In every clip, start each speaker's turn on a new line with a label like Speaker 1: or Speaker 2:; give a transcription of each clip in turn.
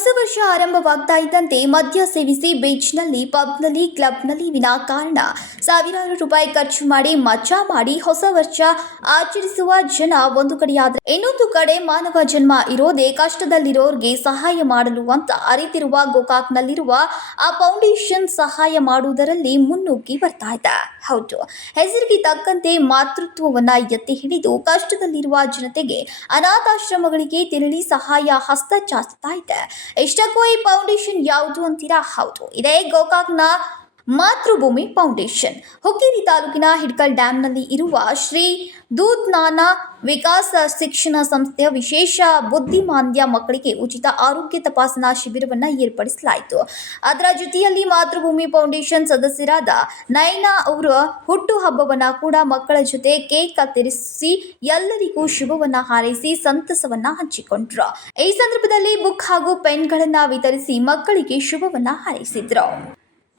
Speaker 1: ಆರಂಭವಾಗ್ತಾ ಇದ್ದಂತೆ ಮದ್ಯ ಸೇವಿಸಿ ಬೀಚ್ನಲ್ಲಿ, ಪಬ್ನಲ್ಲಿ, ಕ್ಲಬ್ನಲ್ಲಿ ವಿನಾಕಾರಣ. ಸಾವಿರಾರು ರೂಪಾಯಿ ಖರ್ಚು ಮಾಡಿ ಮಜಾ ಮಾಡಿ ಹೊಸ ವರ್ಷ ಆಚರಿಸುವ ಜನ ಒಂದು ಕಡೆಯಾದರೆ ಇನ್ನೊಂದು ಕಡೆ ಮಾನವ ಜನ್ಮ ಇರೋದೇ ಕಷ್ಟದಲ್ಲಿರೋರಿಗೆ ಸಹಾಯ ಮಾಡಲು ಅಂತ ಅರಿತಿರುವ ಗೋಕಾಕ್ನಲ್ಲಿರುವ ಆ ಫೌಂಡೇಶನ್ ಸಹಾಯ ಮಾಡುವುದರಲ್ಲಿ ಮುನ್ನುಗ್ಗಿ ಬರ್ತಾ ಇದೆ. ಹೌದು, ಹೆಸರಿಗೆ ತಕ್ಕಂತೆ ಮಾತೃತ್ವವನ್ನ ಎತ್ತಿ ಹಿಡಿದು ಕಷ್ಟದಲ್ಲಿರುವ ಜನತೆಗೆ ಅನಾಥಾಶ್ರಮಗಳಿಗೆ ತೆರಳಿ ಸಹಾಯ ಹಸ್ತ ಚಾಚ್ತಾ ಇದೆ. ಇಷ್ಟಕ್ಕೂ ಈ ಫೌಂಡೇಶನ್ ಯಾವುದು ಅಂತೀರಾ ಹೌದು ಇದೇ ಗೋಕಾಕ್ನ ಮಾತೃಭೂಮಿ ಫೌಂಡೇಶನ್. ಹುಕ್ಕೇರಿ ತಾಲೂಕಿನ ಹಿಡ್ಕಲ್ ಡ್ಯಾಂನಲ್ಲಿ ಇರುವ ಶ್ರೀ ದೂತ್ನಾನ ವಿಕಾಸ ಶಿಕ್ಷಣ ಸಂಸ್ಥೆಯ ವಿಶೇಷ ಬುದ್ಧಿಮಾಂದ್ಯ ಮಕ್ಕಳಿಗೆ ಉಚಿತ ಆರೋಗ್ಯ ತಪಾಸಣಾ ಶಿಬಿರವನ್ನು ಏರ್ಪಡಿಸಲಾಯಿತು. ಅದರ ಜೊತೆಯಲ್ಲಿ ಮಾತೃಭೂಮಿ ಫೌಂಡೇಶನ್ ಸದಸ್ಯರಾದ ನಯನಾ ಅವರ ಹುಟ್ಟುಹಬ್ಬವನ್ನ ಕೂಡ ಮಕ್ಕಳ ಜೊತೆ ಕೇಕ್ ಕತ್ತರಿಸಿ ಎಲ್ಲರಿಗೂ ಶುಭವನ್ನು ಹಾರೈಸಿ ಸಂತಸವನ್ನ ಹಂಚಿಕೊಂಡ್ರು. ಈ ಸಂದರ್ಭದಲ್ಲಿ ಬುಕ್ ಹಾಗೂ ಪೆನ್ಗಳನ್ನು ವಿತರಿಸಿ ಮಕ್ಕಳಿಗೆ ಶುಭವನ್ನು ಹಾರೈಸಿದ್ರು.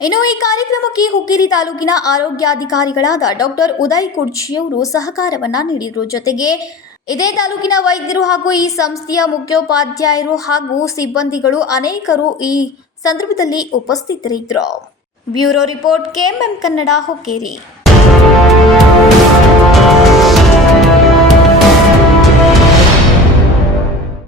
Speaker 1: ಇನ್ನು ಈ ಕಾರ್ಯಕ್ರಮಕ್ಕೆ ಹುಕ್ಕೇರಿ ತಾಲೂಕಿನ ಆರೋಗ್ಯಾಧಿಕಾರಿಗಳಾದ ಡಾಕ್ಟರ್ ಉದಯ್ ಕುರ್ಚಿಯವರು ಸಹಕಾರವನ್ನ ನೀಡಿದರು. ಜೊತೆಗೆ ಇದೇ ತಾಲೂಕಿನ ವೈದ್ಯರು ಹಾಗೂ ಈ ಸಂಸ್ಥೆಯ ಮುಖ್ಯೋಪಾಧ್ಯಾಯರು ಹಾಗೂ ಸಿಬ್ಬಂದಿಗಳು ಅನೇಕರು ಈ ಸಂದರ್ಭದಲ್ಲಿ ಉಪಸ್ಥಿತರಿದ್ದರು. Bureau report KMM Kannada Hukkeri.